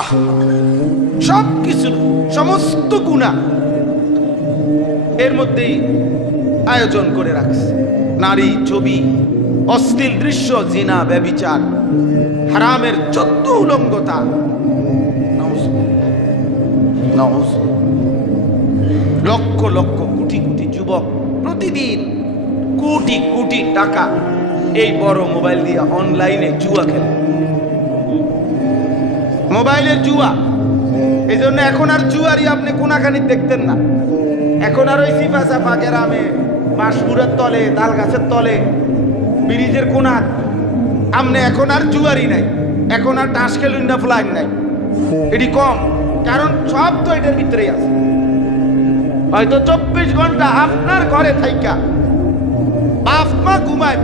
আহ, সব কিছু সমস্ত গুনাহ এর মধ্যেই আয়োজন করে রাখছে। নারী, ছবি, অশ্লীল দৃশ্য, জিনা, ব্যভিচার, হারামের 14 উলঙ্গতা। লক্ষ লক্ষ কোটি কোটি যুবক প্রতিদিন কোটি কোটি টাকা এই বড় মোবাইল দিয়ে অনলাইনে জুয়া খেলে। মোবাইলের জুয়া, এই জন্য এখন আর জুয়ারি আপনি কোনাখানি দেখতেন না। এখন আর ওই সিফা সাফা গ্রামে বাঁশপুরের তলে, তাল গাছের তলে, ব্রিজের কোনার আমনে এখন আর জুয়ারি নাই। এখন আর টাস খেলুন্ডা ফ্লাইন নাই, এটি কম। কারণ সব তো এটার ভিতরেই আছে। হয়তো 24 ঘন্টা আপনার ঘরে থাইকা বাপ মা ঘুমায়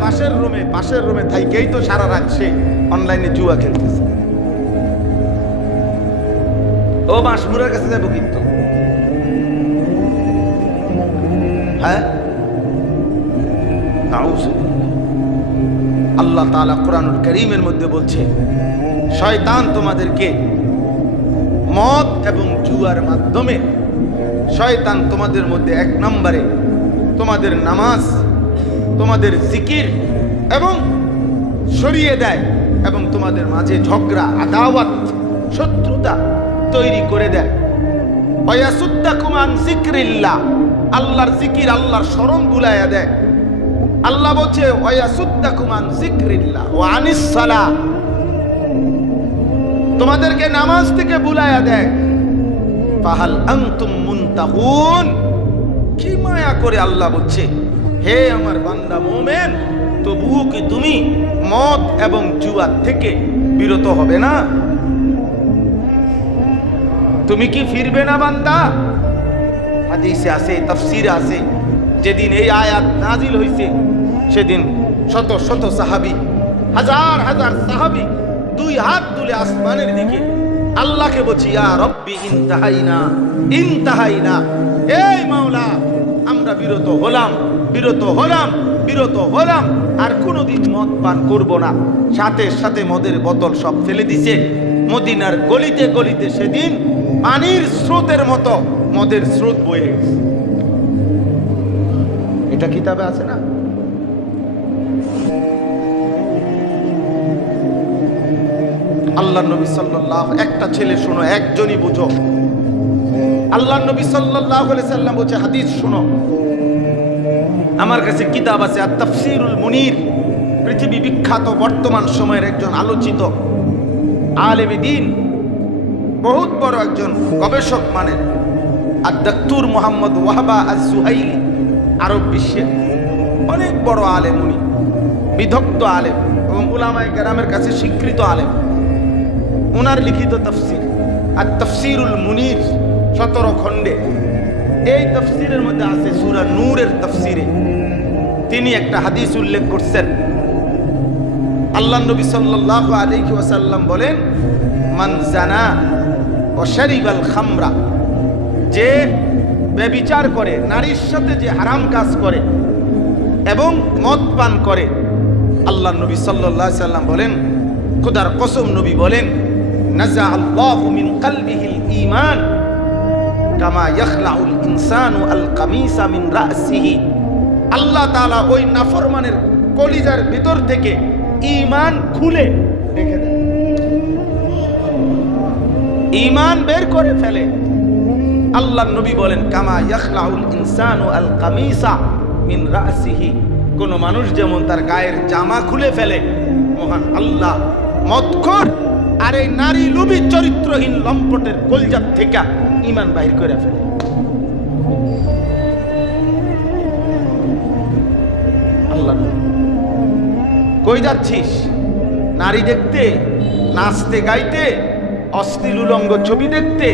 পাশের রুমে থাইকেই তো সারা রাত সে অনলাইনে জুয়া খেলতেছে। ও বাঁশপুরের কাছে যাবো কিন্তু, হ্যাঁ। আল্লাহ তাআলা কোরআনুল কারীমের মধ্যে বলছে, শয়তান তোমাদেরকে মদ এবং জুয়ার মাধ্যমে, শয়তান তোমাদের মধ্যে 1 নম্বরে তোমাদের নামাজ, তোমাদের জিকির এবং সরিয়ে দেয়, এবং তোমাদের মাঝে ঝগড়া, আদাওয়াত, শত্রুতা তৈরি করে দেয়। ওয়ায়াসুদ্দাকুম আন যিকরিল্লাহ, আল্লাহর জিকির, আল্লাহর স্মরণ ভুলাইয়া দেয়। আল্লাহ বলছে ওয়ায়াসুদ্দাকুম আন যিকরিল্লাহ ওয়া আনিস সালাহ, তোমাদেরকে নামাজ থেকে ভুলাইয়া দেয়। ফাহাল আনতুম মুনতাহুন, কি মায়া করে আল্লাহ বলছে, হে আমার বান্দা মুমিন, তবুও কি তুমি মদ এবং জুয়া থেকে বিরত হবে না? তুমি কি ফিরবে না বান্দা? হাদিসে আছে, তাফসীরে আছে, যেদিন এই আয়াত নাজিল হইছে সেদিন শত শত সাহাবী, হাজার হাজার সাহাবী 2 হাত তুলে আসমানের দিকে আল্লাহকে বলছি, ইয়া রব্বি ইনতাহাইনা ইনতাহাইনা, এই মাওলা আমরা বিরত হলাম, আর কোনোদিন মদ পান করব না। সাথে সাথে মদের বোতল সব ফেলে দিছে। মদিনার গলিতে গলিতে সেদিন পানির স্রোতের মতো মদের স্রোত বয়ে গেছে। এটা কিতাবে আছে না? আল্লাহ নবী সাল্লাল্লাহু, একটা ছেলে শোনো, একজনই বুঝো। আল্লাহ নবী সাল্লাল্লাহু আলাইহি সাল্লাম বলছে, হাদিস শোনো, আমার কাছে কিতাব আছে আত-তাফসীরুল মুনীর, পৃথিবী বিখ্যাত বর্তমান সময়ের একজন আলোচিত আলেমে দ্বীন, বহুত বড় একজন গবেষক মানের আদ-দাক্তুর মুহাম্মদ ওয়াহাবা আজ-জুহাইলি, আরব বিশ্বের অনেক বড় আলেম, উনি বিদগ্ধ আলেম এবং উলামায়ে কেরামের কাছে স্বীকৃত আলেম। ওনার লিখিত তাফসীর আত-তাফসীরুল মুনীর 17 খণ্ডে। এই তাফসীরের মধ্যে আছে সূরা নূরের তাফসীরে তিনি একটা হাদিস উল্লেখ করছেন। আল্লাহ নবী সাল্লাল্লাহু আলাইহি ওয়াসাল্লাম বলেন, মান জানা ওয়া শারিবাল খামরা, যে ব্যভিচার করে, নারীর সাথে যে হারাম কাজ করে এবং মদ পান করে, আল্লাহ নবী সাল্লাল্লাহু আলাইহি ওয়াসাল্লাম বলেন, খোদার কসম নবী বলেন, নাজা আল্লাহু মিন কলবিহিল ঈমান কামা ইয়াখলাউল ইনসানু আল কামিসা মিন রাসিহি, আল্লাহ তাআলা ওই নাফরমানের কলিজার ভিতর থেকে ঈমান খুলে রেখে দেন, ঈমান বের করে ফেলে। আল্লাহ নবী বলেন, কামা ইয়াখলাউল ইনসানু আল কামিসা মিন রাসিহি, কোন মানুষ যেমন তার গায়ের জামা খুলে ফেলে, মহান আল্লাহ মদখোর আর এই নারী লোভী চরিত্রহীন লম্পটের কলজাত থেকে ঈমান বাহির করে ফেলে। আল্লাহ, কই যাচ্ছিস? নারী দেখতে, নাচতে গাইতে, অশ্লীল উলঙ্গ ছবি দেখতে,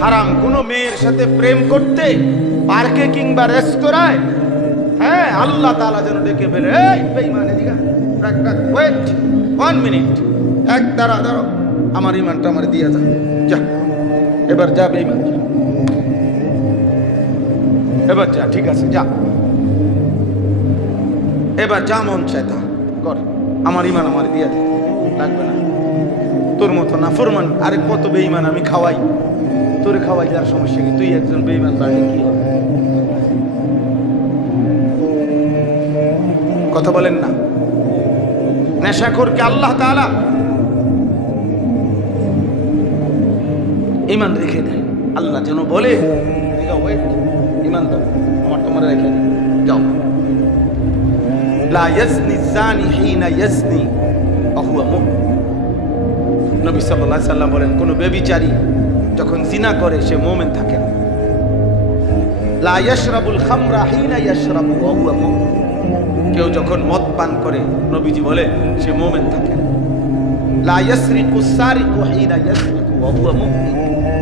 হারাম কোনো মেয়ের সাথে প্রেম করতে, পার্কে কিংবা রেস্তোরাঁয়? হ্যাঁ, আল্লাহ তাআলা যেন ডেকে ফেলে, এই বেঈমান এদিকে ওয়েট 1 মিনিট, এক দাঁড়াও, আমার ঈমানটা আমার দিয়ে যা, এবার যা বেঈমান, এবার যা, ঠিক আছে যা, এবার যা মন চায় তা কর, আমার ঈমান আমার দিয়ে দে, লাগবে না। তোর মতো না ফরমান আরে কত বেঈমান আমি খাওয়াই, তোরে খাওয়াই, যার সমস্যা কি? তুই একজন বেঈমান বাড়লে কি হবে? কথা বলেন না। নেশাখোরকে আল্লাহ তাআলা ঈমান রেখে দেয়। আল্লাহ যেন বলে ঈমান দাও, আমার তোমার রেখে দেয়, যাও। লা ইয়াজনি যানি হিনা ইয়াজনি ওয়া হুয়া মুমিন। নবী সাল্লাল্লাহু আলাইহি সাল্লাম বলেন, কোন ব্যভিচারী যখন জিনা করে সে মুমিন থাকে না। লা ইয়াশরাবুল খামরা হিনা ইয়াশরাবু ওয়া হুয়া মুমিন। কেউ যখন মদ পান করে নবীজি বলে সে মুমিন থাকে না। লা ইয়াসরিকু সারিকু হিনা ইয়াসরিকু ওয়া হুয়া মুমিন।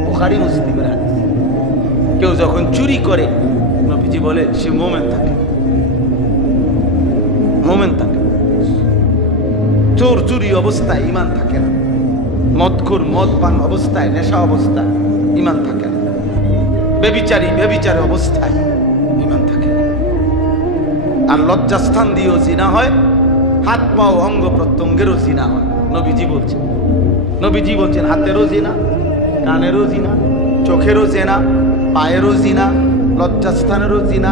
বুখারী মুসলিমের হাদিস। কেউ যখন চুরি করে নবীজি বলে সে মুমিন থাকে, মুমিন থাকে। চোর চুরি অবস্থায় ঈমান থাকে না। মদখোর মদ পান অবস্থায়, নেশা অবস্থায় ঈমান থাকে না। ব্যভিচারী ব্যভিচার অবস্থায় ঈমান থাকে না। আর লজ্জাস্থান দিয়েও জিনা হয়, হাত পা অঙ্গ প্রত্যঙ্গেরও জিনা হয়। নবীজি বলছেন, নবীজি বলছেন হাতেরও জিনা, কানেরও জিনা, চোখেরও জিনা, পায়েরও জিনা, লজ্জাস্থানেরও জিনা,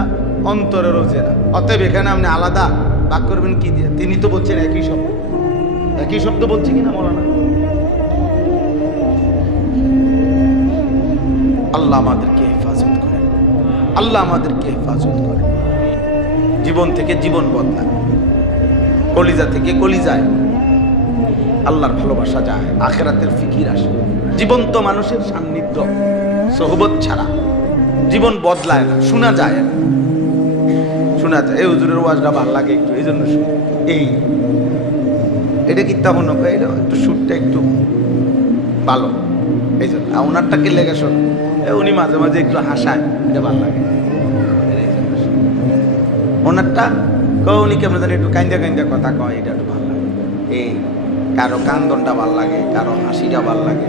অন্তরেরও জিনা। অতএব এখানে আপনি আলাদা বাক করবেন কি দিয়ে? তিনি তো বলছেন একই শব্দ, একই শব্দ বলছে কিনা মৌলানা? আল্লাহ আমাদেরকে হেফাজত করেন, আল্লাহ আমাদেরকে হেফাজত করেন। জীবন থেকে জীবন বদলায়, কলিজা থেকে কলিজায় আল্লাহর ভালোবাসা যায়, আখিরাতের ফিকির আসে। জীবন্ত মানুষের সান্নিধ্য সোহবত ছাড়া জীবন বদলায় না, শোনা যায় না। শোনা যায় এই হুজুরের ওয়াজটা ভালো লাগে একটু, এই জন্য এই এটা কি তেমন এটা একটু সুরটা একটু ভালো, এই জন্য ওনারটাকে লেগে শোন। উনি মাঝে মাঝে একটু হাসায়, এটা ভালো লাগে। ওনারটা উনি কেমন জানি একটু কাইন্দা কাইন্দা কথা কয়, এটা একটু ভালো লাগে। এই কারো কান্দনটা ভাল লাগে, কারো হাসিটা ভাল লাগে,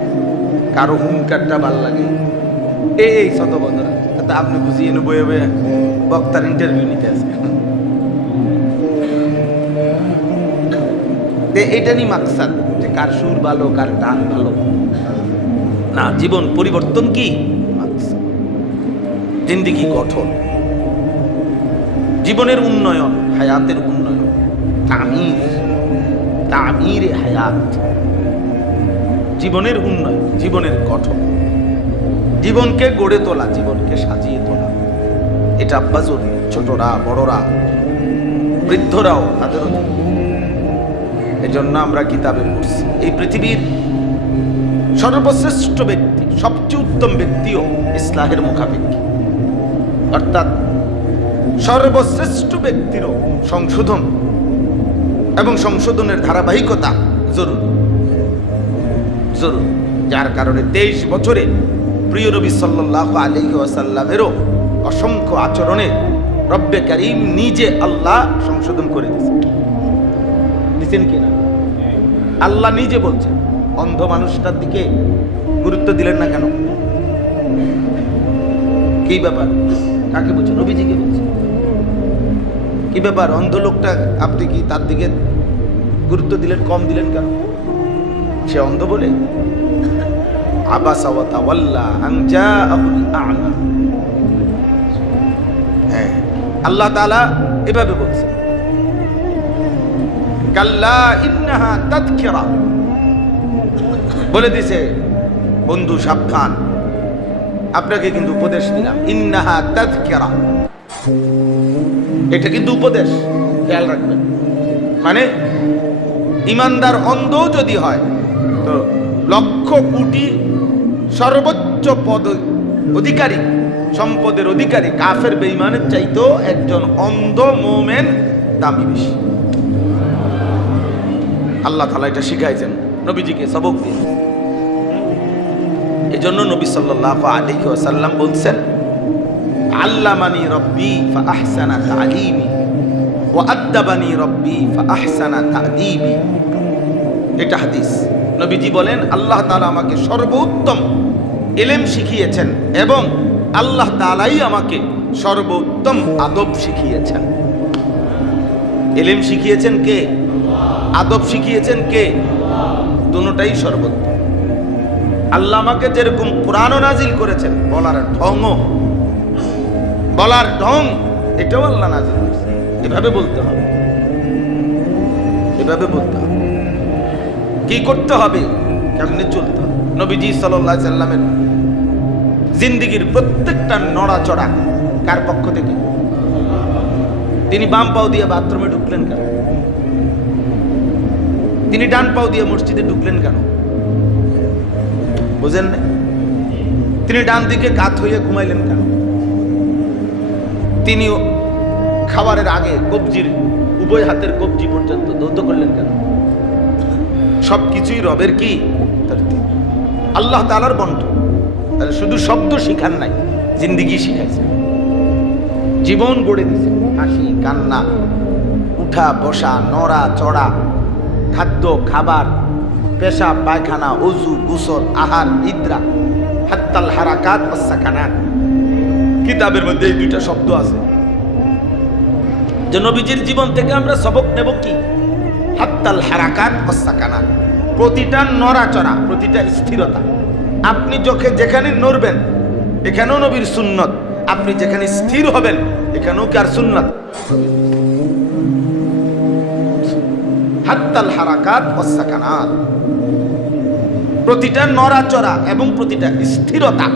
কারো হুঙ্কারটা ভাল লাগে। এই শত বন্ধুরা তা আপনি বুঝিয়ে এনে বয়ে বয়ে বক্তার ইন্টারভিউ নিতে আসবেন। এটা নিয়ে মাকসাদ যে কার সুর ভালো, কার গান ভালো না। জীবন পরিবর্তন কি মাকসাদ, জিন্দেগি গঠন, জীবনের উন্নয়ন, হায়াতের উন্নয়ন, তামির, তামিরে হায়াত, জীবনের উন্নয়ন, জীবনের গঠন, জীবনকে গড়ে তোলা, জীবনকে সাজিয়ে তোলা। এটা আব্বা জরুরি। ছোটরা, বড়রা, বৃদ্ধরাও তাদেরও। এজন্য আমরা কিতাবে পড়ছি এই পৃথিবীর সর্বশ্রেষ্ঠ ব্যক্তি, সবচেয়ে উত্তম ব্যক্তিও ইসলাহের মুখাপেক্ষী। অর্থাৎ সর্বশ্রেষ্ঠ ব্যক্তিরও সংশোধন এবং সংশোধনের ধারাবাহিকতা জরুরি, জরুরি। যার কারণে 23 বছরে প্রিয় নবী সাল্লাল্লাহু আলাইহি ওয়াসাল্লামেরও অসংখ্য আচরণে রব্বে কারীম নিজে আল্লাহ সংশোধন করে দিচ্ছেন কিনা? আল্লাহ নিজে বলছেন। অন্ধ মানুষটার দিকে গুরুত্ব দিলেন না কেন? কি ব্যাপার? কাকে বলছেন? নবীজিকে বলছেন। কি ব্যাপার? অন্ধ লোকটা আপনি কি তার দিকে গুরুত্ব দিলেন, কম দিলেন কেন? সে অন্ধ বলে? আবাসা ওয়া তাওয়াল্লা আন জাআহুল আ'মা। হ্যাঁ, আল্লাহ তাআলা এভাবে বলছেন, কাল্লা ইন্নাহা তাযকিরা। বলে দিছে বন্ধু সাবধান, আপনাকে কিন্তু উপদেশ দিলাম, ইন্নাহা তাযকিরা, এটা কিন্তু উপদেশ, খেয়াল রাখবেন। মানে ইমানদার অন্ধ যদি হয় তো লক্ষ কোটি সর্বোচ্চ পদ অধিকারী, সম্পদের অধিকারী কাফের বেঈমানের চাইতেও একজন অন্ধ মুমিন দামি বেশি। আল্লাহ তাআলা এটা শিখাইছেন নবীজিকে, সবক দিয়ে। এজন্য নবী সাল্লাল্লাহু আলাইহি ওয়াসাল্লাম বলছেন, আল্লামানি রব্বি ফাআহসানা তা'লিমি ওয়া আদ্দাবানি রব্বি ফাআহসানা তা'দীবি। এটা হাদিস। নবীজি বলেন, আল্লাহ তাআলা আমাকে সর্বোত্তম ইলম শিখিয়েছেন এবং আল্লাহ তাআলাই আমাকে সর্বোত্তম আদব শিখিয়েছেন। ইলম শিখিয়েছেন কে? আদব শিখিয়েছেন কে? দুটোটাই সর্বোত্তম। আল্লাহ আমাকে যেরকম কোরআনও নাজিল করেছেন, বলার ঢং এটাও আল্লাহ নাজিল করেছেন। এভাবে বলতে হবে, এভাবে বলতে হবে। কি করতে হবে? কেমনে চলতে হবে? নবীজি সাল্লাল্লাহু আলাইহি সাল্লামের জিন্দেগীর প্রত্যেকটা নড়াচড়া কার পক্ষ থেকে? তিনি বাম পাও দিয়ে বাথরুমে ঢুকলেন কেন? তিনি ডান পাও দিয়ে মসজিদে ঢুকলেন কেন? বুঝেন না? তিনি ডান দিকে কাত হয়ে ঘুমাইলেন কেন? তিনি খাবারের আগে কবজির উভয় হাতের কবজি পর্যন্ত ধৌত করলেন কেন? সবকিছুই রবের কি? আল্লাহ তাআলার বন্ধু। তাহলে শুধু শব্দ শিখান নাই, জিন্দেগি শিখাইছে, জীবন গড়ে দিছে। হাসি কান্না, উঠা বসা, নড়া চড়া, খাদ্য খাবার, পেশাব পায়খানা, ওযু গোসল, আহার নিদ্রা, হাত্তাল হারাকাত ওয়াস সাকানাত। কিতাবের মধ্যে এই দুইটা শব্দ আছে যে নবীজির জীবন থেকে আমরা সবক নেব কি? হাত্তাল হারাকাত ওয়াস সাকানাত। প্রতিটা নড়াচড়া, প্রতিটা স্থিরতা। আপনি যেখানে নড়বেন এখানেও নবীর সুন্নত, আপনি যেখানে স্থির হবেন এখানেও কার সুন্নত? হাত্তাল হারাকাত ওয়াস সাকানাত। প্রতিটা নড়াচড়া এবং প্রতিটা স্থিরতা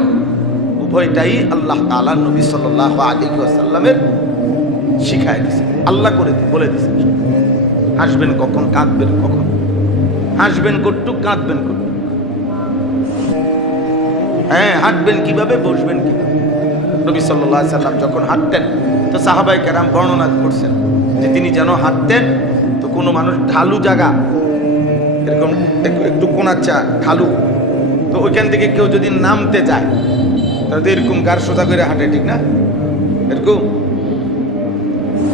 উভয়টাই আল্লাহ তাআলা নবী সাল্লাল্লাহু আলাইহি ওয়াসাল্লামের শিখায় দিয়েছেন, আল্লাহ করে বলে দিয়েছেন। হাসবেন কখন, কাঁদবেন কখন, হাসবেন কটুক, কাঁদবেন কটুক, হ্যাঁ হাঁটবেন কিভাবে, বসবেন কিভাবে। নবী সাল্লাল্লাহু আলাইহি সাল্লাম যখন হাঁটতেন তো সাহাবায়ে কেরাম বর্ণনা করছেন যে তিনি যেন হাঁটতেন তো কোনো মানুষ ঢালু জায়গা, এরকম একটু কোনাচ্চা ঢালু, তো ওইখান থেকে কেউ যদি নামতে যায় তাহলে তো এরকম গার সোজা করে হাঁটে, ঠিক না? এরকম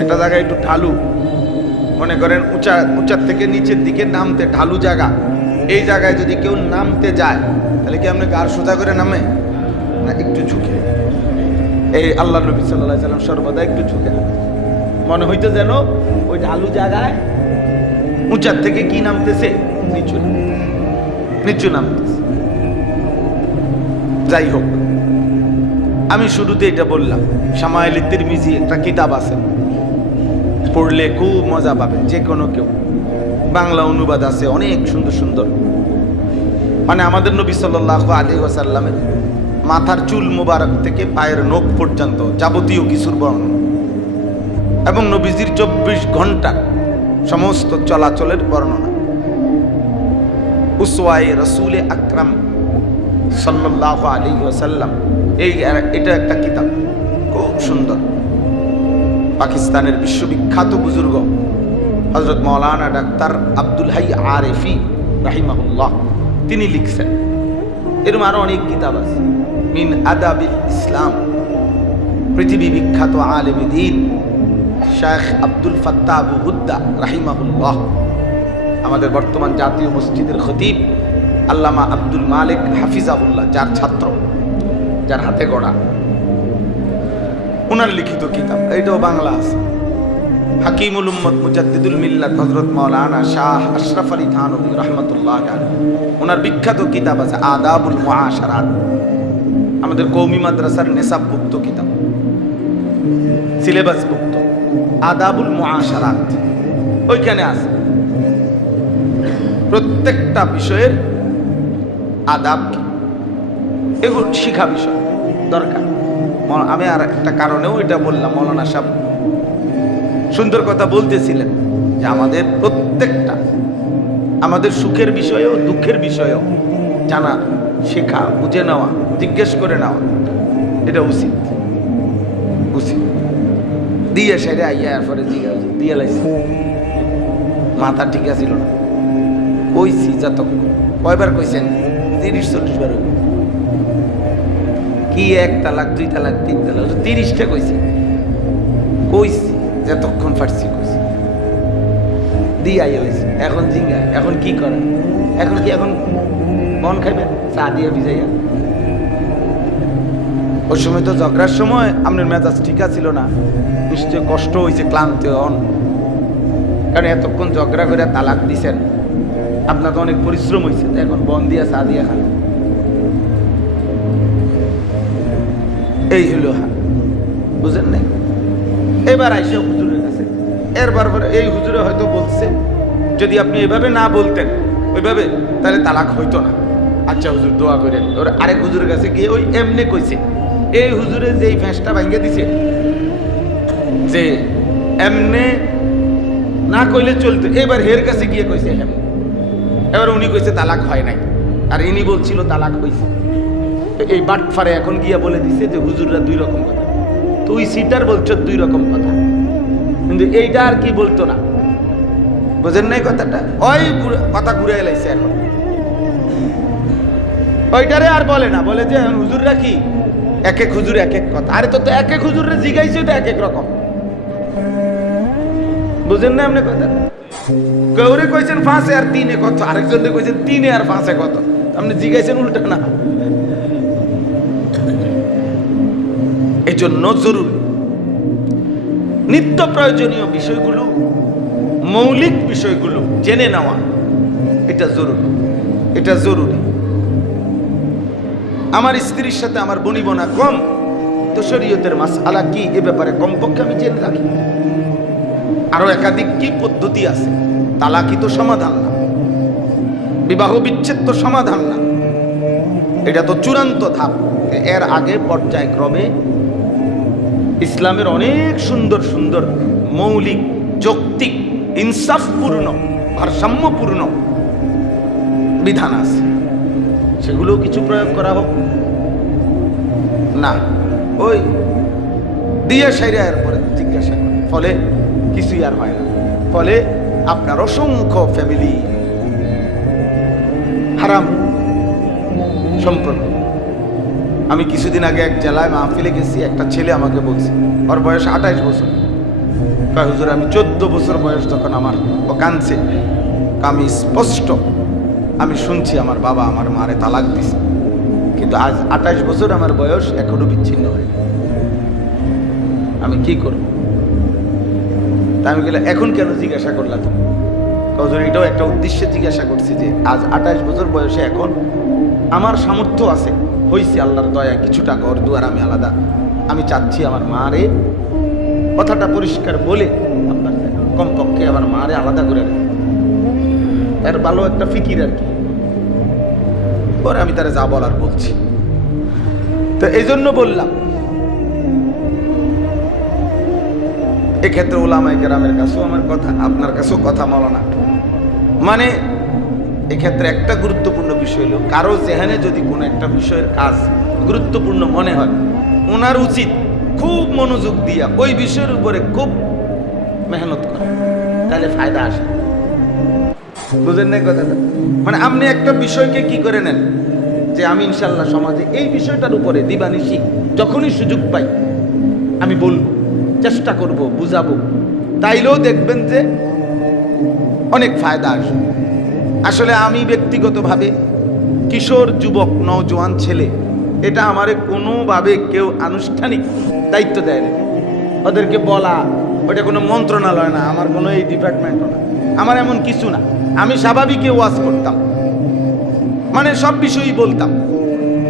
একটা জায়গায় একটু ঢালু, মনে করেন উঁচার থেকে নিচের দিকে নামতে ঢালু জায়গা, এই জায়গায় যদি কেউ নামতে যায় তাহলে কি আপনি গার সোজা করে নামে না একটু ঝুঁকে? এই আল্লাহ নবী সাল্লাল্লাহু আলাইহি সাল্লাম সর্বদা একটু ঝুঁকে হাঁটতেন, মনে হইতো যেন ওই ঢালু জায়গায় উঁচার থেকে কি নামতেছে, নিচু নামতেছে। যাই হোক, আমি শুরুতে এটা বললাম, শামাইল তিরমিজি একটা কিতাব আছে, পড়লে খুব মজা পাবেন যে কোনো কেউ। বাংলা অনুবাদ আছে অনেক সুন্দর সুন্দর। মানে আমাদের নবী সাল্লাল্লাহু আলাইহি ওয়াসাল্লামের মাথার চুল মোবারক থেকে পায়ের নখ পর্যন্ত যাবতীয় কিছুর বর্ণনা এবং নবীজির 24 ঘন্টার সমস্ত চলাচলের বর্ণনা। উসওয়ায়ে রাসূলে আকরাম সাল্লাল্লাহু আলাইহি ওয়াসাল্লাম, এটা একটা কিতাব, খুব সুন্দর। পাকিস্তানের বিশ্ববিখ্যাত বুজুর্গ হযরত মাওলানা ডাক্তার আব্দুল হাই আরেফি রাহিমাহুল্লাহ তিনি লিখছেন। এরকম আরো অনেক কিতাব আছে। মিন আদাবিল ইসলাম, পৃথিবী বিখ্যাত আলেমে দ্বীন শেখ আব্দুল ফাত্তাহ আবু হুদ্দা রাহিমাহুল্লাহ, আমাদের বর্তমান জাতীয় মসজিদের খতিব আল্লামা আব্দুল মালিক হাফিজাহুল্লাহ, যার ছাত্র, যার হাতে গড়া, ওনার লিখিত কিতাব, এটাও বাংলা আছে। হাকিমুল উম্মত মুজাদ্দিদুল মিল্লাত হযরত মাওলানা শাহ আশরাফ আলী থানভী রাহমাতুল্লাহ আলাইহি, ওনার বিখ্যাত কিতাব আছে আদাবুল মুআশারাত, আমাদের কওমি মাদ্রাসার নেশাবভুক্ত কিতাব, সিলেবাসভুক্ত আদাবুল মুআশারাত, ওইখানে আছে প্রত্যেকটা বিষয়ের আদাব কি, এগুলো শিখা বিষয় দরকার। আমি আর একটা কারণেও এটা বললাম, মৌলানা সাহেব সুন্দর কথা বলতেছিলেন যে আমাদের প্রত্যেকটা, আমাদের সুখের বিষয়েও দুঃখের বিষয়েও জানা, শেখা, বুঝে নেওয়া, জিজ্ঞেস করে নেওয়া, এটা উচিত। দিয়ে সেরে আইয়া এরপরে জিজ্ঞাসা দিয়ে লাইছি, মাথা ঠিক আছিল না, কইছি যতক্ষণ, কয়বার কইছেন? 30-40 বার। কি 1 তালাক 2 তালাক 3 তালাক 30টা কইছি যতক্ষণ পারছি কইছি, দিয়ে আইয়া লাইছি। এখন জিঙ্গা, এখন কি করেন? এখন মন খাইবেন চা দিয়ে ভিজাইয়া? ওই সময় তো ঝগড়ার সময় আপনার মেজাজ ঠিক ছিল না, নিশ্চয় কষ্ট হয়েছে, ক্লান্ত হন, কারণ এতক্ষণ ঝগড়া করে তালাক দিছেন, আপনার তো অনেক পরিশ্রম হয়েছে, তো এখন বন দিয়া চা দিয়া খান। এই হলো হাল, বুঝেন নাই? এবার আইসা হুজুরের কাছে, এরবার এই হুজুরে হয়তো বলছে যদি আপনি এভাবে না বলতেন ওইভাবে, তাহলে তালাক হইতো না। আচ্ছা হুজুর দোয়া করেন। ওর আরেক হুজুরের কাছে গিয়ে ওই এমনি কইছে, এই হুজুরে যেই ফ্যাঁসটা ভাঙিয়ে দিছে যে এমনে না কইলে চলতো, এবার হের কাছে গিয়ে কইছে এমনি। এবার উনি কইছে তালাক হয় নাই, আর ইনি বলছিল তালাক হইছে। এই বাটফারে এখন গিয়া বলে দিছে যে হুজুররা দুই রকম কথা, তুই সিটার বলছ দুই রকম কথা, কিন্তু এইটা আর কি বলতো না। বুঝেন নাই কথাটা? ওই কথা ঘুরে এলাইছে এখন, ওইটারে আর বলে না, বলে যে হুজুররা কি এক এক হুজুর এক এক কথা। আরে তো এক এক হুজুরে জিগাইছে তো এক এক রকম, বুঝেন না আপনি কথা? কেউরে কইছেন ফাঁসে আর তিনে কত, আরেকজনে কইছেন তিনে আর ফাঁসে কত, আপনি জিগাইছেন উল্টা না। এই জন্য জরুরি নিত্য প্রয়োজনীয় বিষয়গুলো, মৌলিক বিষয়গুলো জেনে নেওয়া, এটা জরুরি, এটা জরুরি। আমার স্ত্রীর সাথে আমার বনিবনা কম, তো শরীয়তের মাসআলা কি এ ব্যাপারে কমপক্ষে আমি জেনে রাখি। আরো একাধিক কি পদ্ধতি আছে, তালাকি তো সমাধান না, বিবাহ বিচ্ছেদ তো সমাধান না, এটা তো চূড়ান্ত ধাপ। এর আগে পর্যায়ক্রমে ইসলামের অনেক সুন্দর সুন্দর মৌলিক, যৌক্তিক, ইনসাফপূর্ণ, ভারসাম্যপূর্ণ বিধান আছে, সেগুলো কিছু প্রয়োগ করা হোক না। ওই দিয়ে সাইরা এরপরে জিজ্ঞাসা করে, ফলে কিছুই আর হয় না। ফলে আপনার অসংখ্য ফ্যামিলি হারাম সম্পর্ক। আমি কিছুদিন আগে এক জেলায় মাহফিলে গেছি, একটা ছেলে আমাকে বলছে, ওর বয়স 28 বছর। হুজুর আমি 14 বছর বয়স যখন আমার, ও কাঁদছে, আমি স্পষ্ট আমি শুনছি আমার বাবা আমার মারে তালাক দিছে, কিন্তু আজ 28 বছর আমার বয়স এখনো বিচ্ছিন্ন হয়। আমি কি করব? তা আমি গেলে এখন কেন জিজ্ঞাসা করলাম তুমি? হুজুর এটাও একটা উদ্দেশ্যে জিজ্ঞাসা করছি যে আজ 28 বছর বয়সে এখন আমার সামর্থ্য আছে, হয়েছে আল্লাহর দয়া, কিছুটা ঘর দুয়ার আমি আলাদা, আমি চাচ্ছি আমার মারে কথাটা পরিষ্কার বলে আপনার কমপক্ষে আমার মারে আলাদা করে রাখি, এর ভালো একটা ফিকির আর কি। পরে আমি তারা যা বলার বলছি। তো এই জন্য বললাম, এক্ষেত্রে ওলামায়ে কেরামের কাছেও আমার কথা, আপনার কাছেও কথা মাওলানা, মানে এক্ষেত্রে একটা গুরুত্বপূর্ণ বিষয় হলো, কারো জেহানে যদি কোনো একটা বিষয়ের কাজ গুরুত্বপূর্ণ মনে হয়, ওনার উচিত খুব মনোযোগ দিয়া ওই বিষয়ের উপরে খুব মেহনত করা, তাহলে ফায়দা আসে। বুঝেন না কথাটা? মানে আপনি একটা বিষয়কে কি করে নেন যে আমি ইনশাল্লাহ সমাজে এই বিষয়টার উপরে দিবানিশি যখনই সুযোগ পাই আমি বলবো, চেষ্টা করব, বুঝাবো, তাইলেও দেখবেন যে অনেক ফায়দা আসবে। আসলে আমি ব্যক্তিগতভাবে কিশোর, যুবক, নওজোয়ান ছেলে, এটা আমারে কোনোভাবে কেউ আনুষ্ঠানিক দায়িত্ব দেয় না। ওদেরকে বলা, ওটা কোনো মন্ত্রণালয় না, আমার কোনো এই ডিপার্টমেন্টও না, আমার এমন কিছু না। আমি স্বাভাবিক ওয়াজ করতাম, মানে সব বিষয়ই বলতাম।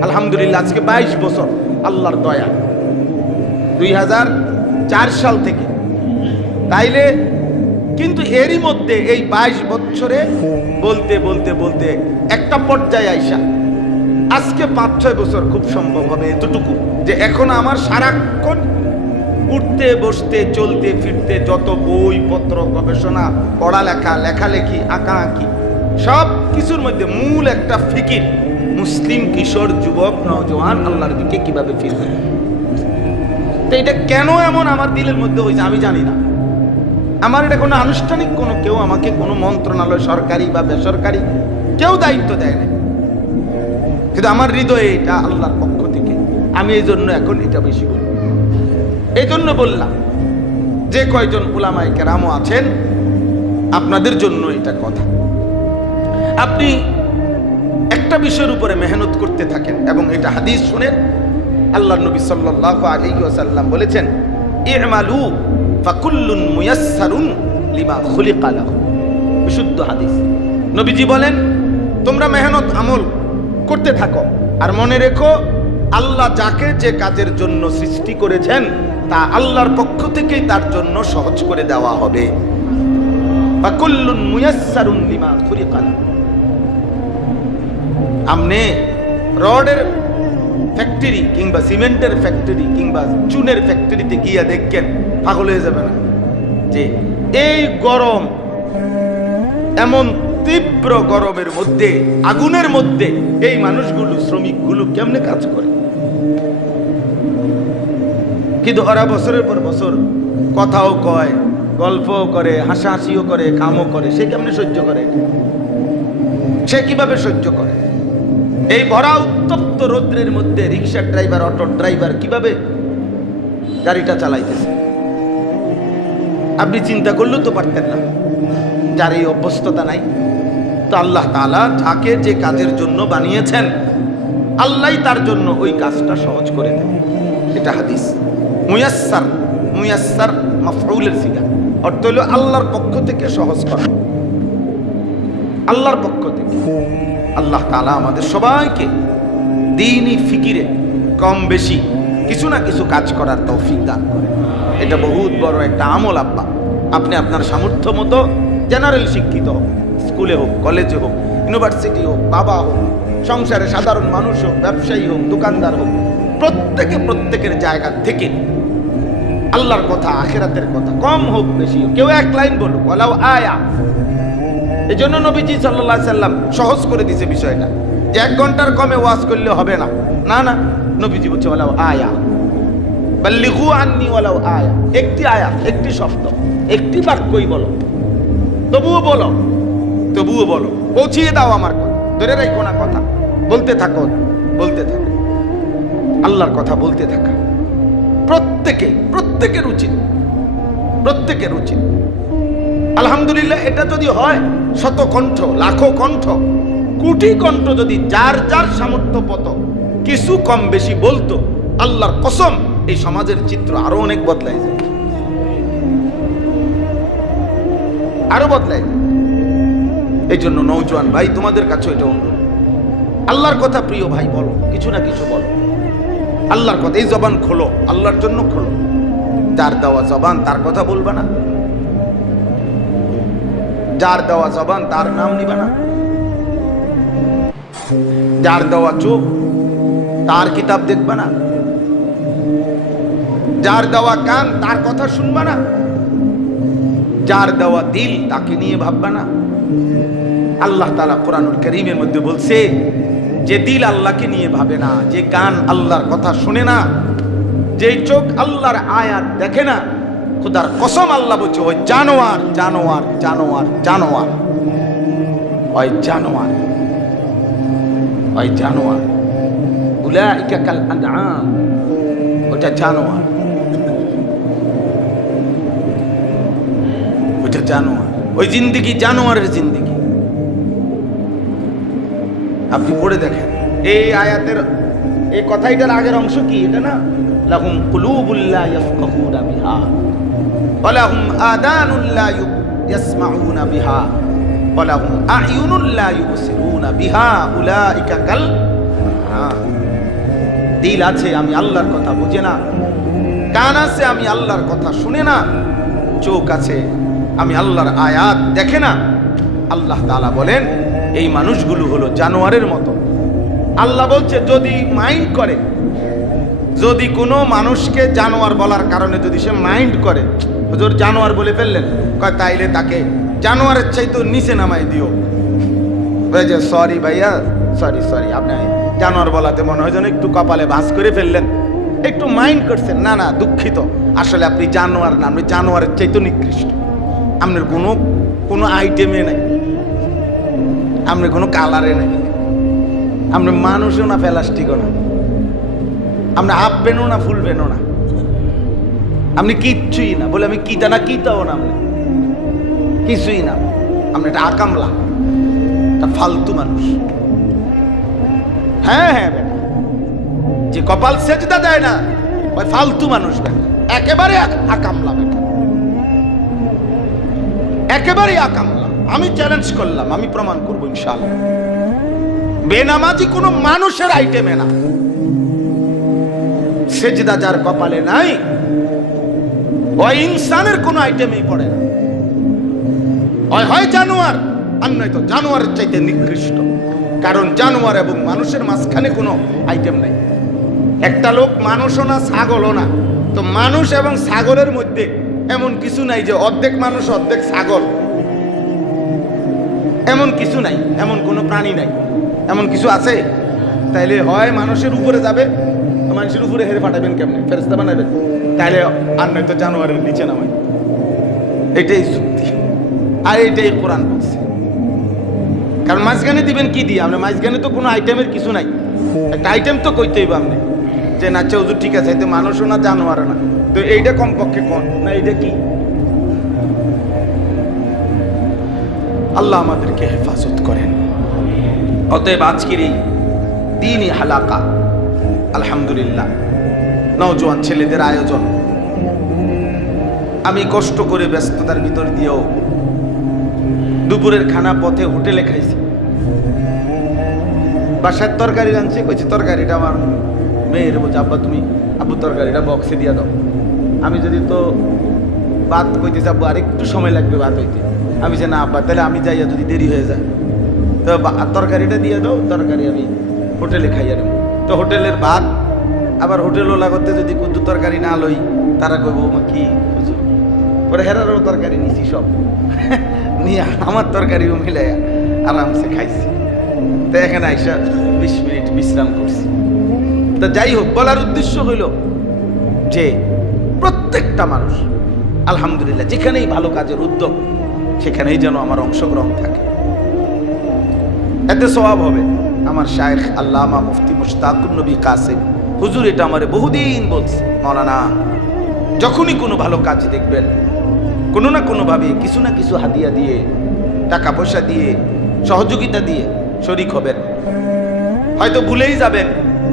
আলহামদুলিল্লাহ আজকে 22 বছর আল্লাহর দয়া, 2004 সাল থেকে। তাইলে কিন্তু এরই মধ্যে এই 22 বছরে বলতে বলতে বলতে একটা পর্যায়ে আইসা আজকে 5-6 বছর খুব সম্ভব হবে এতটুকু, যে এখন আমার সারাক্ষণ উঠতে বসতে চলতে ফিরতে যত বই পত্র, গবেষণা, পড়ালেখা, লেখালেখি, আঁকাআঁকি, সব কিছুর মধ্যে মূল একটা ফিকির, মুসলিম কিশোর, যুবক, নওজোয়ান আল্লাহর দিকে কিভাবে ফিরবে। তো এটা কেন এমন আমার দিলের মধ্যে হয়েছে আমি জানি না। আমার এটা কোনো আনুষ্ঠানিক কোনো কেউ আমাকে কোনো মন্ত্রণালয়, সরকারি বা বেসরকারি, কেউ দায়িত্ব দেয় না, কিন্তু আমার হৃদয়ে এটা আল্লাহর পক্ষ থেকে। আমি এই জন্য এখন এটা বেশি বলি। এই জন্য বললাম যে কয়জন উলামায়ে কেরামও আছেন আপনাদের জন্য এটা কথা। আপনি একটা বিষয়ের উপরে মেহনত করতে থাকেন এবং এটা হাদিস শুনেন। আল্লাহর নবী সাল্লাল্লাহু আলাইহি ওয়াসাল্লাম বলেছেন, ই'মালু ফাকুল্লুন মুয়াসসারুন লিমা খুলিকা লাহু। বিশুদ্ধ হাদিস। নবীজি বলেন তোমরা মেহনত আমল করতে থাকো, আর মনে রেখো আল্লাহ যাকে যে কাজের জন্য সৃষ্টি করেছেন তা আল্লাহর পক্ষ থেকেই তার জন্য সহজ করে দেওয়া হবে। ফাকুল্লুন মুয়াসসারুন লিমা খুলিকা লাহু। আপনি রডের ফ্যাক্টরি কিংবা সিমেন্টের ফ্যাক্টরি কিংবা চুনের ফ্যাক্টরিতে গিয়া দেখেন, পাগল হয়ে যাবে না যে এই গরম, এমন তীব্র গরমের মধ্যে, আগুনের মধ্যে এই মানুষগুলো, শ্রমিকগুলো কেমনে কাজ করে। কিন্তু ওরা বছরের পর বছর কথাও কয়, গল্পও করে, হাসাহাসিও করে, কামও করে, সে কেমনে সহ্য করে? সে কিভাবে সহ্য করে? এই ভরা উত্তপ্ত রৌদ্রের মধ্যে রিক্সার ড্রাইভার, অটো ড্রাইভার কিভাবে গাড়িটা চালাইতেছে আপনি চিন্তা করলেও তো পারতেন না। যার এই অভ্যস্ততা নাই, তো আল্লাহ তাআলা যাকে যে কাজের জন্য বানিয়েছেন আল্লাহই তার জন্য ওই কাজটা সহজ করে দেন। এটা হাদিস। মুয়াসসার, মুয়াসসার মাফউলের সিগা, অর্থ হলো আল্লাহর পক্ষ থেকে সহজ করা, আল্লাহর পক্ষ থেকে। আল্লাহ তাআলা আমাদের সবাইকে দ্বীনি ফিকিরে কম বেশি কিছু না কিছু কাজ করার তৌফিক দান করে। এটা বহুত বড় একটা আমল। আপনি আপনার সামর্থ্য মতো জেনারেল শিক্ষিত হোক, স্কুলে হোক, কলেজে হোক, ইউনিভার্সিটি হোক, বাবা হোক, সংসারে সাধারণ মানুষ হোক, ব্যবসায়ী হোক, দোকানদার হোক, প্রত্যেকের জায়গা থেকে আল্লাহর কথা, আখিরাতের কথা, কম হোক বেশি হোক, কেউ এক লাইন বলুক, ওয়ালাউ আয়া। এই জন্য নবীজি সাল্লাল্লাহু আলাইহি সাল্লাম সহজ করে দিয়েছে বিষয়টা, যে 1 ঘন্টার কমে ওয়াজ করলে হবে না। না না, নবীজি বলছে ওয়ালাউ আয়া, বাল্লিগু আন্নি ওয়ালাউ আয়া। একটি আয়া, একটি শব্দ, একটি বাক্যই বলো, তবুও বলো, তবুও বলো, পৌঁছিয়ে দাও আমার কথা, ধরে রাখো না কথা, বলতে থাকো, বলতে থাকো, আল্লাহর কথা বলতে থাকা প্রত্যেকের উচিত, প্রত্যেকের উচিত। আলহামদুলিল্লাহ, এটা যদি হয় শত কণ্ঠ, লাখো কণ্ঠ, কোটি কণ্ঠ যদি যার যার সামর্থ্য পত কিছু কম বেশি বলতো, আল্লাহর কসম এই সমাজের চিত্র আরো অনেক বদলাই যায়, আরো বদলাই যায়। এই জন্য নওজোয়ান ভাই, তোমাদের কাছে এটা অনুরোধ, আল্লাহর কথা প্রিয় ভাই বলো, কিছু না কিছু বলো, আল্লাহর কথা। এই জবান খোলো, আল্লাহর জন্য খোলো। যার দেওয়া জবান তার কথা বলবে না, যার দেওয়া জবান তার নাম নিবে না, যার দেওয়া চোখ তার কিতাব দেখবে না, যার দেওয়া কান তার কথা শুনবে না, যার দেওয়া দিল তাকে নিয়ে ভাববে না। আল্লাহ তাআলা কোরআনুল কারীমের মধ্যে বলছে, যে দিল আল্লাহকে নিয়ে ভাবে না, যে কান আল্লাহর কথা শুনে না, যে চোখ আল্লাহর আয়াত দেখে না, খোদার কসম আল্লাহ বলছে ওই জানোয়ার, জানোয়ার, জানোয়ার, জানোয়ার, ওই জানোয়ার, ওই জানোয়ার, উলাইকা কাল আনআম, ওটা জানোয়ার, ওটা জানোয়ার। ওই জিন্দেগি জানোয়ারের জিন্দেগি। আপনি পড়ে দেখেন এই আয়াতের এই কথাটার আগের অংশ কি, এটা না, লাহুম কুলুবুল লা ইয়াফকাহুনা বিহা ওয়া লাহুম আযানুন লা ইয়াসমাউনা বিহা ওয়া লাহুম আ'য়ুনুন লা ইউবসিরুনা বিহা উলাইকা কাল আনআম। দিল আছে, আমি আল্লাহর কথা বুঝে না, কান আছে, আমি আল্লাহর কথা শুনে না, চোখ আছে, আমি আল্লাহর আয়াত দেখে না। আল্লাহ তাআলা বলেন এই মানুষগুলো হলো জানোয়ারের মতো। আল্লাহ বলছে যদি মাইন্ড করে, যদি কোনো মানুষকে জানোয়ার বলার কারণে যদি সে মাইন্ড করে, হুজুর জানোয়ার বলে ফেললেন, কয় তাইলে তাকে জানোয়ারের চাইতে নিচে নামাই দিও। যে সরি ভাইয়া, সরি সরি, আপনি জানোয়ার বলাতে মনে হয় যেন একটু কপালে ভাঁজ করে ফেললেন, একটু মাইন্ড করছেন। না না, দুঃখিত, আসলে আপনি জানোয়ার না, আপনি জানোয়ারের চাইতে নিকৃষ্ট। আপনার কোনো আইটেমে নাই, আপনার কোনো কালারে নাই, আপনি মানুষও না, প্লাস্টিকও না, আপনি হাফ প্যান্টও না, ফুল প্যান্টও না, আপনি কিচ্ছুই না। বলে আমি কিতা না, কিতাও না, আপনি কিছুই না, আপনি একটা আকামলা, একটা ফালতু মানুষ। হ্যাঁ হ্যাঁ বেটা, যে কপাল সেজদা দেয় না ওই ফালতু মানুষ বেটা, একেবারে আকামলা বেটা, একেবারে আকামলা। আমি চ্যালেঞ্জ করলাম, আমি প্রমাণ করবো ইনশাআল্লাহ। বেনামাজি কোনো মানুষের আইটেমে না। সেজদা যার কপালে নাই ওই ইনসানের কোনো আইটেমেই পড়ে না। হয় জানোয়ার, আর নয়তো জানোয়ারের চাইতে নিকৃষ্ট। কারণ জানোয়ার এবং মানুষের মাঝখানে কোনো আইটেম নাই। একটা লোক মানুষও না ছাগলও না, তো মানুষ এবং ছাগলের মধ্যে এমন কিছু নাই যে অর্ধেক মানুষ অর্ধেক ছাগল, এমন কিছু নাই, এমন কোনো প্রাণী নাই। এমন কিছু আছে? তাইলে হয় মানুষের উপরে যাবে, মানুষের উপরে হেরে ফাটাবেন কেমনে, ফেরেশতা বানাবেন, তাইলে আর নয়তো জানোয়ারের নিচে নামাই। এটাই যুক্তি, আর এটাই কোরআন বলছে। কারণ মাঝখানে দিবেন কি দিয়ে? আমরা মাঝখানে তো কোনো আইটেমের কিছু নাই। একটা আইটেম তো কইতে হইব আপনি, যে না আচ্ছা হুজুর ঠিক আছে, তো মানুষও না জানোয়ারও না, তো এইটা কমপক্ষে কোন না, এইটা কি? আল্লাহ আমাদেরকে হেফাজত করেন। অতএব আজকের এই দিনই হালাকা আলহামদুলিল্লাহ নওজোয়ান ছেলেদের আয়োজন। আমি কষ্ট করে ব্যস্ততার ভিতর দিয়েও দুপুরের খানা পথে হোটেলে খাইছি। বাসার তরকারি রাঁধছে, কইছি তরকারিটা আমার মেয়ের বলছে আব্বা তুমি আব্বু তরকারিটা বক্সে দিয়ে দাও। আমি যদি তো ভাত কইতেছি আব্বু আর একটু সময় লাগবে ভাত হইতে, আমি যে না আব্বা তাহলে আমি যাইয়া যদি দেরি হয়ে যায় তো তরকারিটা দিয়ে দাও, তরকারি আমি হোটেলে খাইয়া নেব। তো হোটেলের ভাত আবার হোটেলওয়ালা করতে যদি কুদ্দু তরকারি না লই, তারা কইব কি হুজুর, পরে হেরারও তরকারি নিছি সব নিয়ে আমার তরকারিও মিলাইয়া আরামসে খাইছি। তো এখানে আইসা 20 মিনিট বিশ্রাম করছি। তা যাই হোক, বলার উদ্দেশ্য হইল যে প্রত্যেকটা মানুষ আলহামদুলিল্লাহ যেখানেই ভালো কাজের উদ্যোগ সেখানেই যেন আমার অংশগ্রহণ থাকে, এতে সওয়াব হবে। আমার শায়েখ আল্লামা মুফতি মুশতাকুর নবী কাসেম হুজুর এটা আমারে বহুদিন বলছে, মাওলানা যখনই কোনো ভালো কাজ দেখবেন কোনো না কোনোভাবে কিছু না কিছু হাদিয়া দিয়ে, টাকা পয়সা দিয়ে, সহযোগিতা দিয়ে শরীক হবেন। হয়তো ভুলেই যাবেন,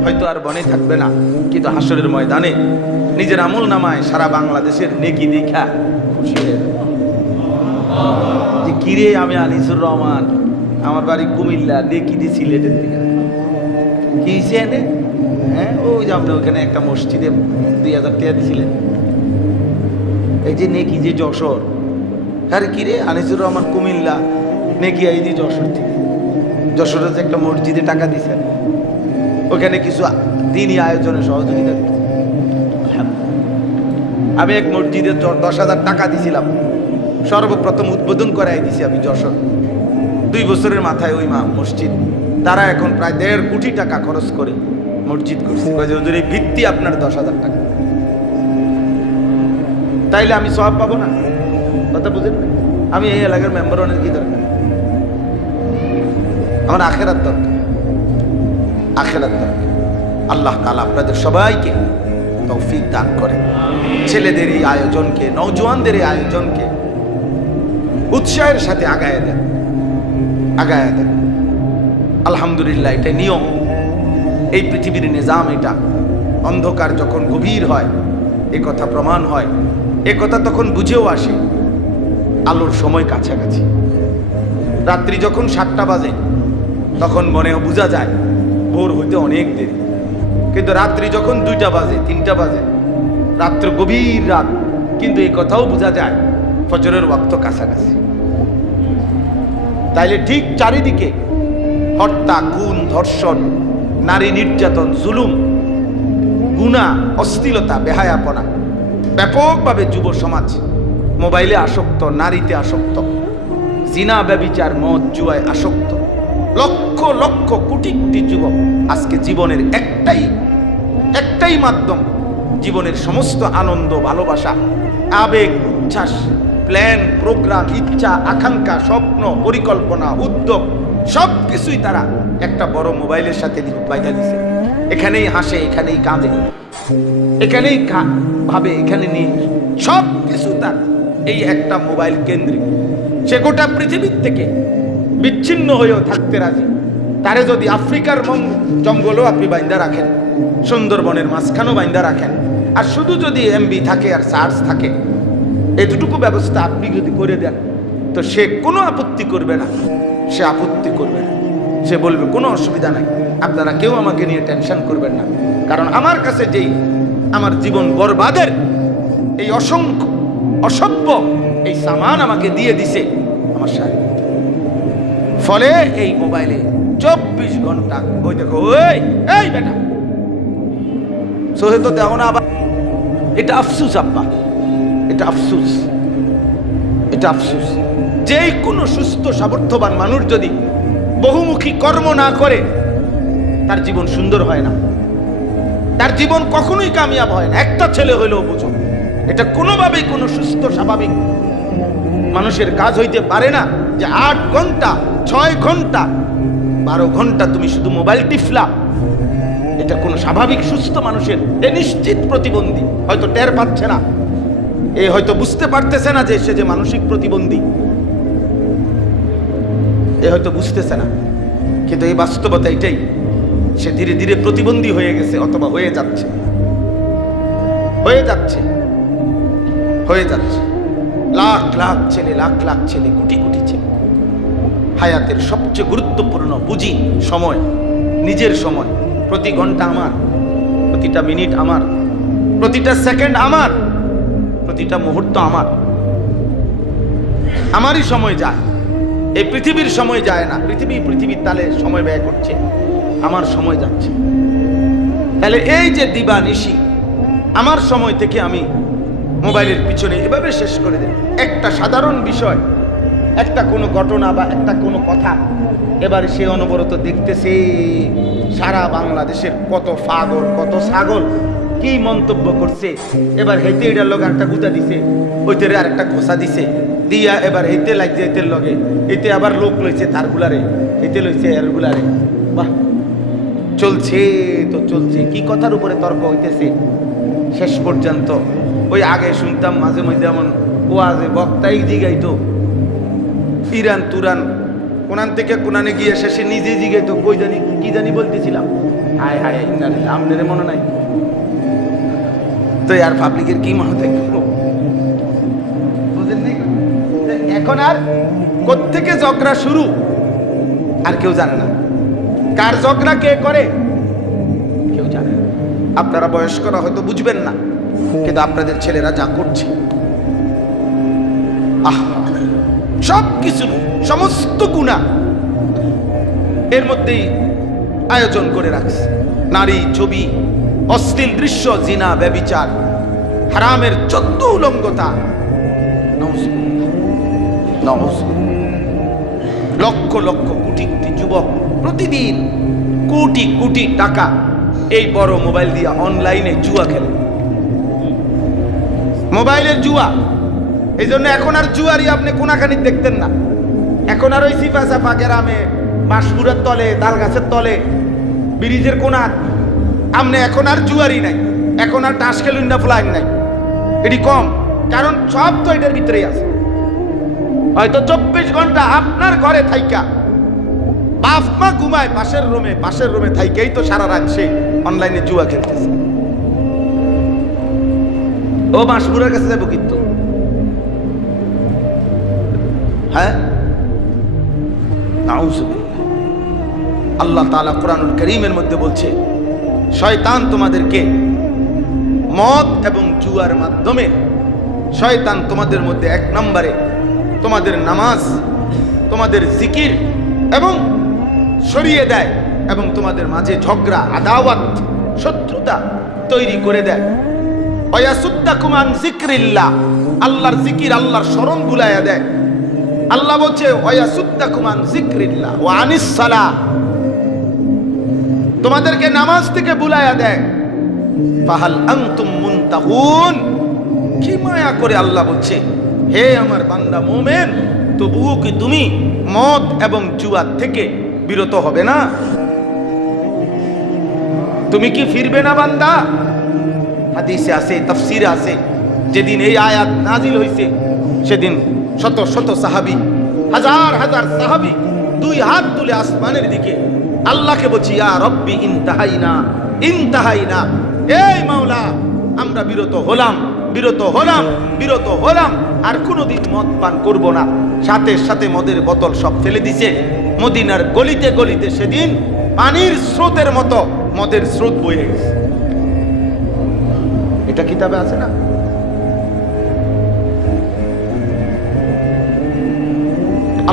হয়তো আর বনে থাকবে না, কিন্তু হাসরের ময়দানে নিজের আমল নামায় সারা বাংলাদেশের নেকি দেখা খুশি হয়ে যাবে যে কিরে আমি আনিসুর রহমান, আমার বাড়ি কুমিল্লা, নেকি দি সিলেটের দিকে কি এনে, হ্যাঁ ওই যে আপনি ওখানে একটা মসজিদে 2000 টাকা দিয়েছিলেন, এই যে নেকি যে যশোর, আরে কিরে আনিসুর রহমান কুমিল্লা, নেকি এই দি যশোর থেকে, যশোরে যে একটা মসজিদে টাকা দিয়েছেন, ওখানে কিছু দিনই আয়োজনে সহযোগিতা করছে। আমি এক মসজিদে 10,000 টাকা দিছিলাম, সর্বপ্রথম উদ্বোধন করাই দিছি আমি যশোর। 2 বছরের মাথায় ওই মসজিদ তারা এখন প্রায় 1.5 কোটি টাকা খরচ করে মসজিদ করছে। হুজুর এই ভিত্তি আপনার 10,000 টাকা, তাইলে আমি সওয়াব পাবো না? কথা বুঝেন? আমি এই এলাকার মেম্বার অনেক কি দরকার, আমার আখেরাত দরকার, আখেরাত দরকার। আল্লাহ তাআলা আপনাদের সবাইকে তৌফিক দান করেন। ছেলেদের এই আয়োজনকে, নওজোয়ানদের এই আয়োজনকে উৎসাহের সাথে আগায় দেন, আগায় দেন। আলহামদুলিল্লাহ এটা নিয়ম, এই পৃথিবীর নিজাম এটা। অন্ধকার যখন গভীর হয় এ কথা প্রমাণ হয়, এ কথা তখন বুঝেও আসে আলোর সময় কাছাকাছি। রাত্রি যখন 7টা বাজে তখন মনেও বোঝা যায় ভোর হইতে অনেক দেরি, কিন্তু রাত্রি যখন 2টা বাজে 3টা বাজে, রাত্র গভীর রাত, কিন্তু এই কথাও বোঝা যায় ফজরের ওয়াক্ত কাছাকাছি। তাইলে ঠিক চারিদিকে হত্যা, খুন, ধর্ষণ, নারী নির্যাতন, জুলুম, গুনাহ, অশ্লীলতা, বেহায়াপনা, ব্যাপকভাবে যুব সমাজ মোবাইলে আসক্ত, নারীতে আসক্ত, জিনা, ব্যভিচার, মদ, জুয়ায় আসক্ত। লক্ষ লক্ষ কোটি কোটি যুবক আজকে জীবনের একটাই মাধ্যম, জীবনের সমস্ত আনন্দ, ভালোবাসা, আবেগ, উচ্ছ্বাস, প্ল্যান, প্রোগ্রাম, ইচ্ছা, আকাঙ্ক্ষা, স্বপ্ন, পরিকল্পনা, উদ্যোগ সব কিছুই তারা একটা বড় মোবাইলের সাথে বাইধা দিছে। এখানেই হাসে, এখানেই কাঁদে, এখানেই ভাবে, এখানে নিয়ে সব কিছু তার এই একটা মোবাইল কেন্দ্রিক। সে গোটা পৃথিবীর থেকে বিচ্ছিন্ন হয়েও থাকতে রাজি। তারে যদি আফ্রিকার জঙ্গলও আপনি বাইন্দা রাখেন, সুন্দরবনের মাঝখানেও বাইন্দা রাখেন, আর শুধু যদি এমবি থাকে আর চার্জ থাকে, এতটুকু ব্যবস্থা আপনি যদি করে দেন, তো সে কোনো আপত্তি করবে না, সে আপত্তি করবে না, সে বলবে কোনো অসুবিধা নাই, আপনারা কেউ আমাকে নিয়ে টেনশন করবেন না, কারণ আমার কাছে যেই আমার জীবন বরবাদের এই অসংখ্য অসভ্য এই সামান আমাকে দিয়ে দিছে আমার শাড়ি। ফলে এই মোবাইলে 24 ঘন্টা ওই দেখো ওই এই বেটা সোহে তো দেখো না আবার। এটা আফসুস আব্বা, এটা আফসুস, এটা আফসুস। যেই কোনো সুস্থ সামর্থ্যবান মানুষ যদি বহুমুখী কর্ম না করে তার জীবন সুন্দর হয় না, তার জীবন কখনোই কামিয়াব হয় না। একটা ছেলে হইলেও বুঝো এটা কোনোভাবেই কোনো সুস্থ স্বাভাবিক মানুষের কাজ হইতে পারে না যে 8 ঘন্টা 6 ঘন্টা 12 ঘন্টা তুমি শুধু মোবাইল টিপলা। এটা কোনো স্বাভাবিক সুস্থ মানুষের এ নিশ্চিত প্রতিবন্ধী, হয়তো টের পাচ্ছে না, এ হয়তো বুঝতে পারতেছে না যে সে যে মানসিক প্রতিবন্ধী, এ হয়তো বুঝতেছে না, কিন্তু এই বাস্তবতা এটাই, সে ধীরে ধীরে প্রতিবন্ধী হয়ে গেছে অথবা হয়ে যাচ্ছে, হয়ে যাচ্ছে, হয়ে যাচ্ছে। লাখ লাখ ছেলে, লাখ লাখ ছেলে, কোটি কোটি ছেলে হায়াতের সবচেয়ে গুরুত্বপূর্ণ পুঁজি সময়, নিজের সময়। প্রতি ঘন্টা আমার, প্রতিটা মিনিট আমার, প্রতিটা সেকেন্ড আমার, প্রতিটা মুহূর্ত আমার, আমারই সময় যায়। এই পৃথিবীর সময় যায় না, পৃথিবীর তালে সময় ব্যয় করছে, আমার সময় যাচ্ছে। তাহলে এই যে দিবা নিশি আমার সময় থেকে আমি মোবাইলের পিছনে এভাবে শেষ করে দেব। একটা সাধারণ বিষয়, একটা কোনো ঘটনা বা একটা কোনো কথা, এবার সে অনবরত দেখতেছে সারা বাংলাদেশের কত পাগল কত ছাগল কি মন্তব্য করছে। এবার হেঁটে এটার লগে একটা গুতা দিছে, ওইতে আর একটা ঘোষা দিছে, দিয়া এবার হেঁটে লাগছে হেঁটের লগে, এতে আবার লোক লইছে তার গুলারে, হেঁটে লইছে এর গুলারে। বাহ, চলছে তো চলছে, কি কথার উপরে তর্ক হইতেছে। শেষ পর্যন্ত ওই আগে শুনতাম মাঝে মধ্যে এমন ওয়াজে বক্তাই জিগাইতো ইরান তুরান কোনান থেকে কোনানে গিয়ে শেষে নিজে জিগাইতো কই জানি কি জানি বলতেছিলাম, হায় হায় আপনার মনে নাই তো আর পাবলিকের কি মনে থাকবে। এখন আর কোত্থেকে ঝগড়া শুরু আর কেউ জানে না, কার ঝগড়া কে করে কেউ জানে না। আপনারা বয়স্করা হয়তো বুঝবেন না, কিন্তু আপনাদের ছেলেরা যা করছে, সব কিছু সমস্ত গুনাহ এর মধ্যেই আয়োজন করে রাখছে। নারী, ছবি, অশ্লীল দৃশ্য, জিনা, ব্যভিচার, হারামের 14 উলঙ্গতা, লক্ষ লক্ষ কোটি কোটি যুবক প্রতিদিন কোটি কোটি টাকা এই বড় মোবাইল দিয়ে অনলাইনে জুয়া খেলে, মোবাইলের জুয়া। এই জন্য এখন আর জুয়ারি আপনি কোনাখানি দেখতেন না, এখন আর ওই সিফা সাফা গ্রামে বাঁশপুরের তলে, তাল গাছের তলে, ব্রিজের কোনা আমনে এখন আর জুয়ারি নাই, এখন আর টাস খেলুন না ফ্লাইং নাই, এটি কম, কারণ সব তো এটার ভিতরেই আছে। হয়তো 24 ঘন্টা আপনার ঘরে থাইকা বাপ মা ঘুমায় পাশের রুমে থাইকেই তো সারা রাত সে অনলাইনে জুয়া খেলতেছে। ও বাঁশপুরের কাছে যাবো কিন্তু, হ্যাঁ, আল্লাহ তাআলা কুরআনুল কারীমের মধ্যে বলছে শয়তান তোমাদেরকে মদ এবং জুয়ার মাধ্যমে, শয়তান তোমাদের মধ্যে 1 নম্বরে তোমাদের নামাজ, তোমাদের জিকির এবং সরিয়ে দেয়, এবং তোমাদের মাঝে ঝগড়া, আদাওয়াত, শত্রুতা তৈরি করে দেয়। ওয়ায়াসুদ্দাকুম আন যিকরিল্লাহ, আল্লাহর জিকির, আল্লাহর স্মরণ ভুলাইয়া দেয়। আল্লাহ বলছে ওয়ায়াসুদ্দাকুম আন যিকরিল্লাহ ওয়া আনিস সালাহ, তোমাদেরকে নামাজ থেকে ভুলাইয়া দেয়। ফাহাল আনতুম মুনতাহুন, কি মায়া করে আল্লাহ বলছে হে আমার বান্দা মুমিন, তবুও কি তুমি মদ এবং জুয়া থেকে বিরত হবে না? তুমি কি ফিরবে না বান্দা? হাদিসে আছে, তাফসিরে আছে, যেদিন এই আয়াত নাজিল হইছে সেদিন শত শত সাহাবী, হাজার হাজার সাহাবী 2 হাত তুলে আসমানের দিকে আল্লাহকে বলছি ইয়া রব্বি ইনতাহাইনা, ইনতাহাইনা, এই মাওলা আমরা বিরত হলাম, বিরত হলাম আর কোনোদিন মদ পান করব না। সাথে সাথে মদের বোতল সব ফেলে দিছে। মদিনার গলিতে গলিতে সেদিন পানির স্রোতের মতো মদের স্রোত বয়ে গেছে। এটা কিতাবে আছে না?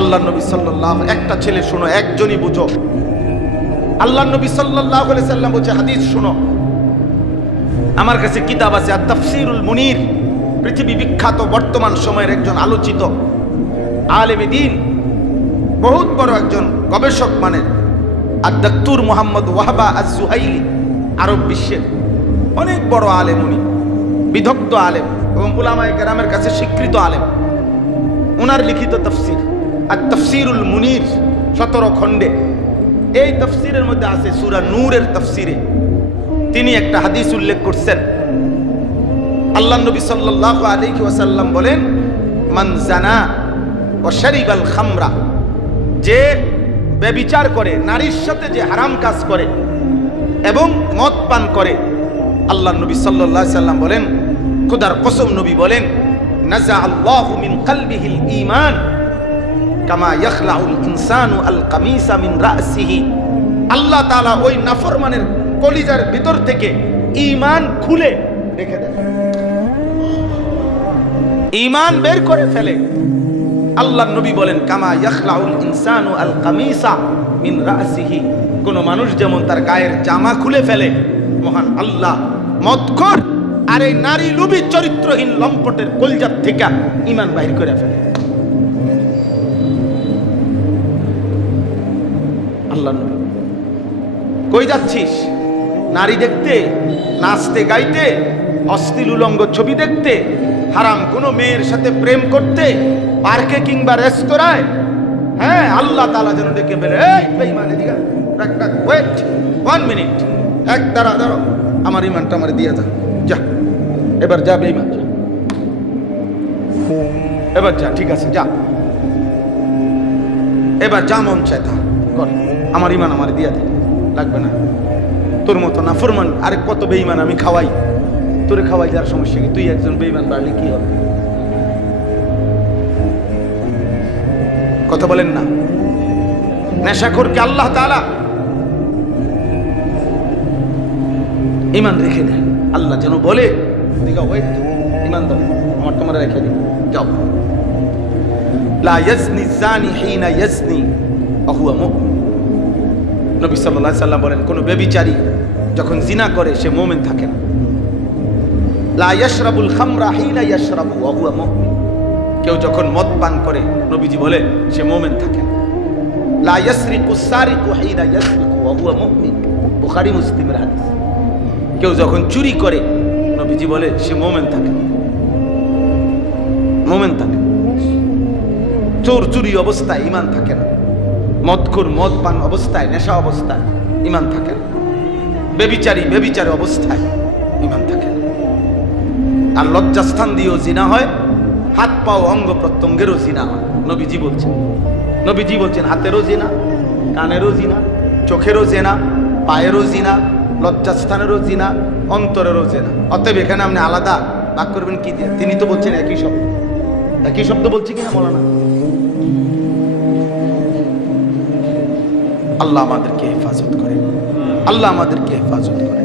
আল্লাহ নবী সাল্লাল্লাহু, একটা ছেলে শোনো, একজনই বুঝো। আল্লাহ নবী সাল্লাল্লাহু আলাইহি সাল্লাম বলছে, হাদিস শোনো, আমার কাছে কিতাব আছে আত-তাফসীরুল মুনীর, পৃথিবী বিখ্যাত বর্তমান সময়ের একজন আলোচিত আলেমে দ্বীন, বহুত বড় একজন গবেষক মানের আদ-দাক্তুর মুহাম্মদ ওয়াহাবা আজ-জুহাইলি, আরব বিশ্বের অনেক বড় আলেম, উনি বিদগ্ধ আলেম এবং উলামায়ে কেরামের কাছে স্বীকৃত আলেম। ওনার লিখিত তাফসীর আত-তাফসীরুল মুনীর 17 খণ্ডে। এই তাফসীরের মধ্যে আছে সূরা নূরের তাফসীরে তিনি একটা হাদিস উল্লেখ করছেন। আল্লাহ নবী সাল্লাল্লাহু আলাইহি ওয়াসাল্লাম বলেন, মান জানা ওয়া শারিবাল খামরা, যে ব্যভিচার করে, নারীর সাথে যে হারাম কাজ করে এবং মদ পান করে, আল্লাহ নবী সাল্লাল্লাহু আলাইহি ওয়াসাল্লাম বলেন, খোদার কসম নবী বলেন, নাজা আল্লাহু মিন কলবিহিল ঈমান কামা ইয়াখলাউল ইনসানু আল কামিসা মিন রাসিহি। আল্লাহ তাআলা ওই নাফরমানের কলিজার ভিতর থেকে ঈমান খুলে রেখে দেন, ঈমান বের করে ফেলে। আল্লাহ নবী বলেন, কামা ইয়াখলাউল ইনসানু আল কামিসা মিন রাসিহি, কোন মানুষ যেমন তার গায়ের জামা খুলে ফেলে, মহান আল্লাহ মদখোর আর এই নারী লোভী চরিত্রহীন লম্পটের কলিজার থেকে ঈমান বাইর করে ফেলে। আল্লাহ নবী, কই যাচ্ছিস? নারী দেখতে, নাচতে গাইতে, অশ্লীল উলঙ্গ ছবি দেখতে, হারাম কোনো মেয়ের সাথে প্রেম করতে, পার্কে কিংবা রেস্তোরাঁয়? হ্যাঁ, আল্লাহ তাআলা যেন ডেকে বলে, এই বেঈমান এদিকে ওয়েট 1 মিনিট, এক দাঁড়া, আমার ঈমানটা আমার দিয়ে যা, যা এবার যা বেঈমান, যা এবার যা, ঠিক আছে যা, এবার যা মন চায় তা কর, আমার ঈমান আমার দিয়ে দে, লাগবে না। তোর মতো না ফরমান আরে কত বেঈমান আমি খাওয়াই, তোরে খাওয়াই, যার সমস্যা কি? তুই একজন বেঈমান বাড়লে কি হবে? কথা বলেন না? নেশাখোরকে আল্লাহ তাআলা ঈমান রেখে দেয়। আল্লাহ যেন বলে, দিগা ওয়েট, ঈমান দাও, আমার তোমার রেখে দিই, যাও। লা ইয়াজনি জানি হিনা ইয়াজনি ওয়া হুয়া মুমিন। নবী সাল্লাল্লাহু আলাইহি সাল্লাম বলেন, কোন ব্যভিচারী যখন জিনা করে সে মুমিন থাকে না। লা ইয়াশরাবুল খামরা হিনা ইয়াশরাবু ওয়া হুয়া মুমিন, কেউ যখন মদ পান করে, নবীজি বলে, সে মুমিন থাকে না। লা ইয়াসরিকুস সারিকু হিনা ইয়াসরিকু ওয়া হুয়া মুমিন, বুখারী মুসলিমের হাদিস। কেউ যখন চুরি করে, নবীজি বলে, সে মুমিন থাকে না, মুমিন থাকে। চোর চুরি অবস্থায় ঈমান থাকে না, মদখোর মদ পান অবস্থায়, নেশা অবস্থায় ঈমান থাকে না, ব্যভিচারী অবস্থায় ঈমান থাকে না। আর লজ্জাস্থান দিয়েও জিনা হয়, হাত পাও অঙ্গ প্রত্যঙ্গেরও জিনা হয়। নবীজি বলছেন হাতেরও জিনা, কানেরও জিনা, চোখেরও জিনা, পায়েরও জিনা, লজ্জাস্থানেরও জিনা, অন্তরেরও জিনা। অতএব এখানে আপনি আলাদা ভাগ করবেন কি দিয়ে? তিনি তো বলছেন একই শব্দ বলছি কিনা মৌলানা? আল্লাহ আমাদেরকে হেফাজত করে, আল্লাহ আমাদেরকে হেফাজত করে।